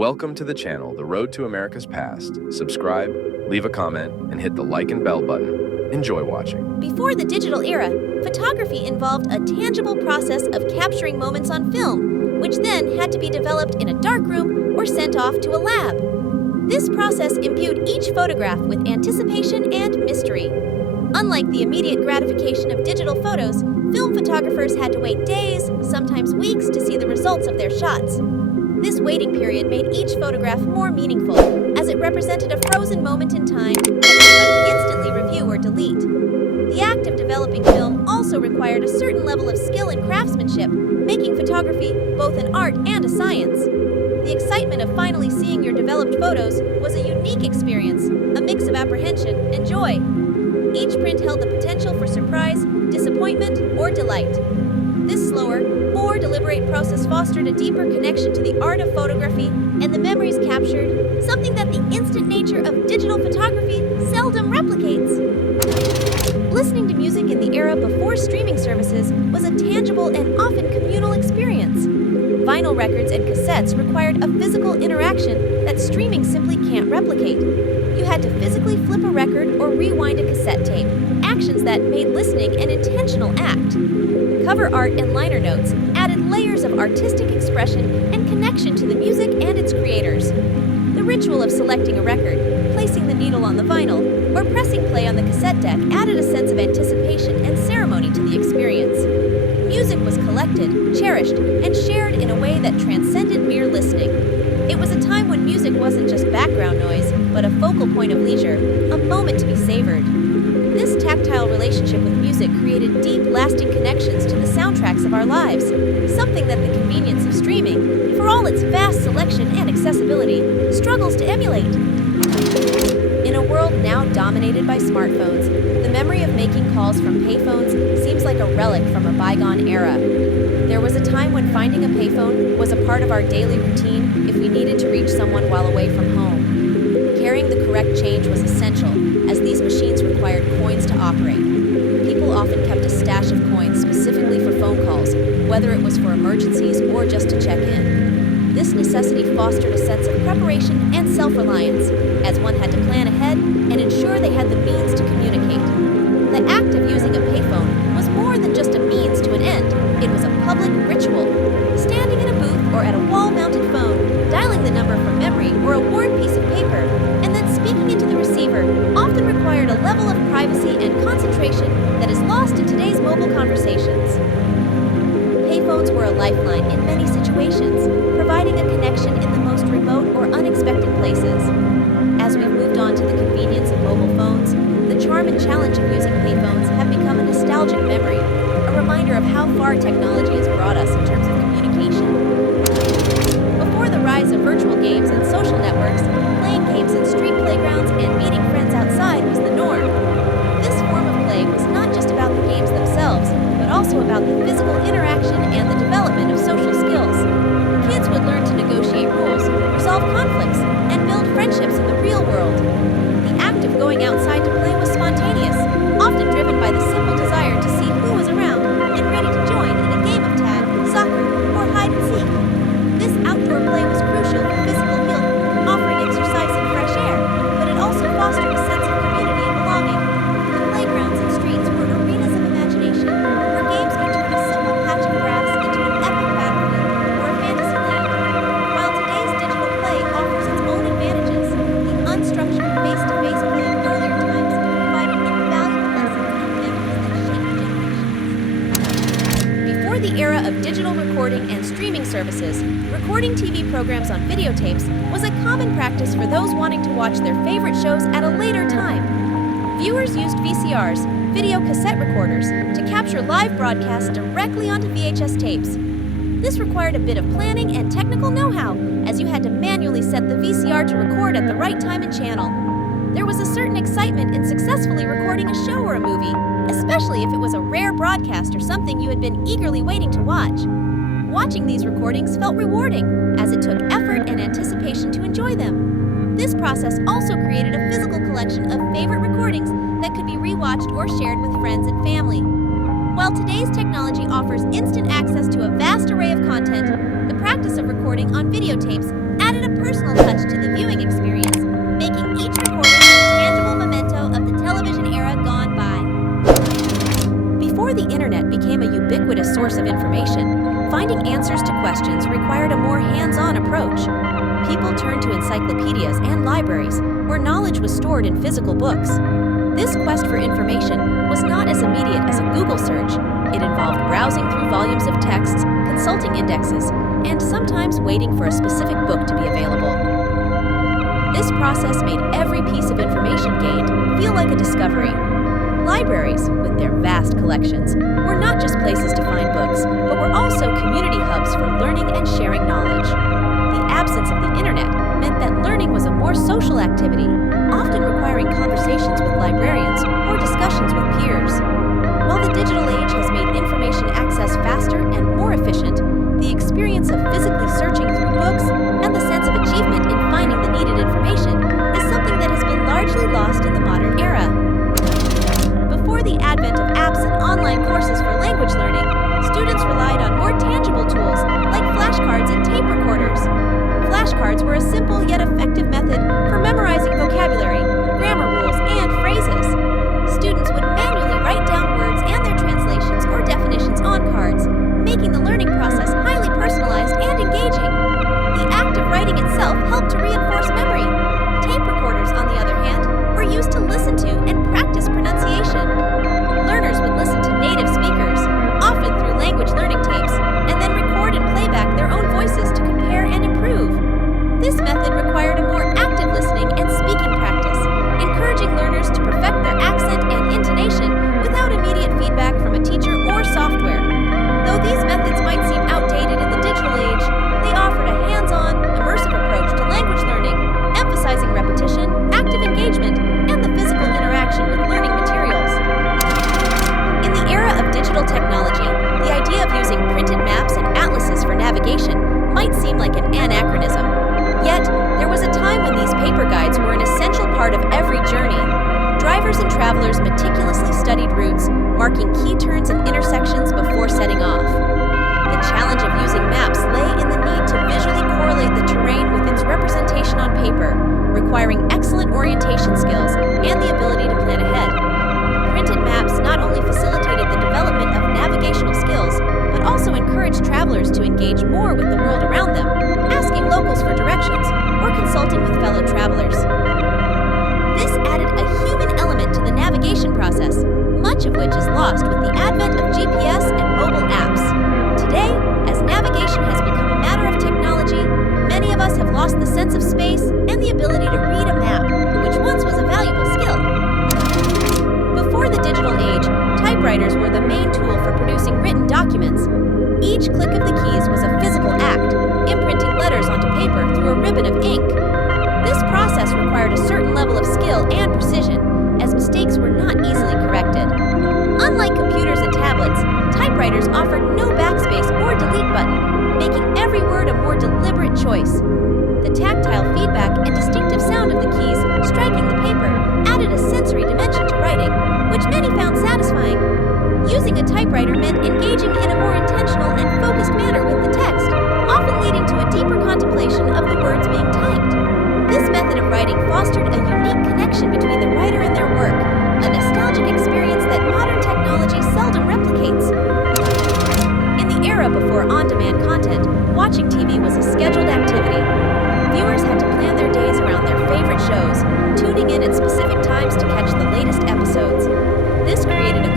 Welcome to the channel, The Road to America's Past. Subscribe, leave a comment, and hit the like and bell button. Enjoy watching. Before the digital era, photography involved a tangible process of capturing moments on film, which then had to be developed in a darkroom or sent off to a lab. This process imbued each photograph with anticipation and mystery. Unlike the immediate gratification of digital photos, film photographers had to wait days, sometimes weeks, to see the results of their shots. This waiting period made each photograph more meaningful, as it represented a frozen moment in time that you couldn't instantly review or delete. The act of developing film also required a certain level of skill and craftsmanship, making photography both an art and a science. The excitement of finally seeing your developed photos was a unique experience, a mix of apprehension and joy. Each print held the potential for surprise, disappointment, or delight. This slower, more deliberate process fostered a deeper connection to the art of photography and the memories captured, something that the instant nature of digital photography seldom replicates. Listening to music in the era before streaming services was a tangible and often communal experience. Vinyl records and cassettes required a physical interaction that streaming simply can't replicate. You had to physically flip a record or rewind a cassette tape, actions that made listening an intentional act. Cover art and liner notes added layers of artistic expression and connection to the music and its creators. The ritual of selecting a record, placing the needle on the vinyl, or pressing play on the cassette deck added a sense of anticipation and ceremony to the experience. Music was collected, cherished, and shared in a way that transcended mere listening. It was a time when music wasn't just background noise, but a focal point of leisure, a moment to be savored. This tactile relationship with music created deep, lasting connections to the soundtracks of our lives, something that the convenience of streaming, for all its vast selection and accessibility, struggles to emulate. In a world now dominated by smartphones, the memory of making calls from payphones seems like a relic from a bygone era. There was a time when finding a payphone was a part of our daily routine if we needed to reach someone while away from home. Carrying the correct change was essential, as these machines required coins to operate. People often kept a stash of coins specifically for phone calls, whether it was for emergencies or just to check in. This necessity fostered a sense of preparation and self-reliance, as one had to plan ahead and ensure they had the means to communicate. The act of using a payphone was more than just a means to an end. It was a public ritual. Standing in a booth or at a wall-mounted phone, dialing the number from memory or a worn piece of paper, and then speaking into the receiver often required a level of privacy and concentration that is lost in today's mobile conversations. Payphones were a lifeline in many situations, providing a connection in the most remote or unexpected places. As we've moved on to the convenience of mobile phones, the charm and challenge of using payphones have become a nostalgic memory, a reminder of how far technology has brought us in terms of communication. Before the rise of virtual games and social networks, playing games in street playgrounds and meeting friends outside was the norm. This form of play was not just about the games themselves, but also about the physical interaction and the development of social skills. Kids would learn to negotiate rules, resolve conflicts, and build friendships in the real world. The act of going outside to play was spontaneous, often driven by the simple desire to see who was around and ready to join in a game of tag, soccer, or hide and seek. This outdoor play was crucial for physical health, offering exercise and fresh air, but it also fostered a sense of community and belonging. The playgrounds and streets were arenas of imagination, where games could turn a simple patch of grass into an epic battlefield or a fantasy land. While today's digital play offers its own advantages, the unstructured face-to-face play of earlier times provided invaluable lessons and memories that shaped generations. Before the era of digital recording and streaming services, recording TV programs on videotapes was a common practice for those wanting to watch their favorite shows at a later time. Viewers used VCRs, video cassette recorders, to capture live broadcasts directly onto VHS tapes. This required a bit of planning and technical know-how, as you had to manually set the VCR to record at the right time and channel. There was a certain excitement in successfully recording a show or a movie, especially if it was a rare broadcast or something you had been eagerly waiting to watch. Watching these recordings felt rewarding, as it took effort and anticipation to enjoy them. This process also created a physical collection of favorite recordings that could be rewatched or shared with friends and family. While today's technology offers instant access to a vast array of content, the practice of recording on videotapes added a personal source of information, finding answers to questions required a more hands-on approach. People turned to encyclopedias and libraries, where knowledge was stored in physical books. This quest for information was not as immediate as a Google search. It involved browsing through volumes of texts, consulting indexes, and sometimes waiting for a specific book to be available. This process made every piece of information gained feel like a discovery. Libraries, with their vast collections, were not just places to find books, but were also community hubs for learning and sharing knowledge. The absence of the internet meant that learning was a more social activity, often requiring conversations with librarians or discussions with peers. While the digital age has made information access faster and more efficient, the experience of physically searching through books and the sense of achievement in finding the needed information is something that has been largely lost in the modern era. Before the advent of apps and online courses for language learning, students relied on more tangible tools like flashcards and tape recorders. Flashcards were a simple yet effective method for memorizing vocabulary, grammar rules, and phrases. Students would manually write down words and their translations or definitions on cards, making the learning process highly personalized and engaging. The act of writing itself helped to reinforce memory. Tape recorders, on the other hand, were used to listen to and practice pronunciation. Learners would listen to native speakers, often through language learning tapes, and then record and playback their own voices to compare and improve. This method required a more active listening and speaking practice, encouraging learners to perfect their accent and intonation without immediate feedback from a teacher or software. Though these methods might seem outdated in the digital age, they offered a hands-on, immersive approach to language learning, emphasizing repetition, active engagement, and the physical interaction with learning materials. In the era of digital technology, the idea of using printed maps and atlases for navigation might seem like an anachronism. Yet, there was a time when these paper guides were an essential part of every journey. Drivers and travelers meticulously studied routes, marking key turns and intersections before setting off. The challenge of using maps lay in the need to visually correlate the terrain with its representation on paper, requiring excellent orientation skills and the ability to plan ahead. Printed maps not only facilitated the development of navigational skills, but also encouraged travelers to engage more with the world around them, asking locals for directions or consulting with fellow travelers. This added a human element to the navigation process, much of which is lost with the advent of GPS and mobile apps. Today, as navigation has become a matter of technology, many of us have lost the sense of space and the ability to read a map, which once was a valuable skill. Before the digital age, typewriters were the main tool for producing written documents. Each click of the keys was a physical act, imprinting letters onto paper through a ribbon of ink. This process required a certain level of skill and precision, as mistakes were not easily corrected. Unlike computers and tablets, typewriters offered no backspace or delete button, making every word a more deliberate choice. The tactile feedback and distinctive sound of the keys striking the paper added a sensory dimension to writing, which many found satisfying. Using a typewriter meant engaging in a more intentional and focused manner with the text, often leading to a deeper contemplation of the words being typed. This method of writing fostered a unique connection between the writer and their work, a nostalgic experience that modern technology seldom replicates. In the era before on-demand content, watching TV was a scheduled activity. Viewers had to plan their days around their favorite shows, tuning in at specific times to catch the latest episodes. This created a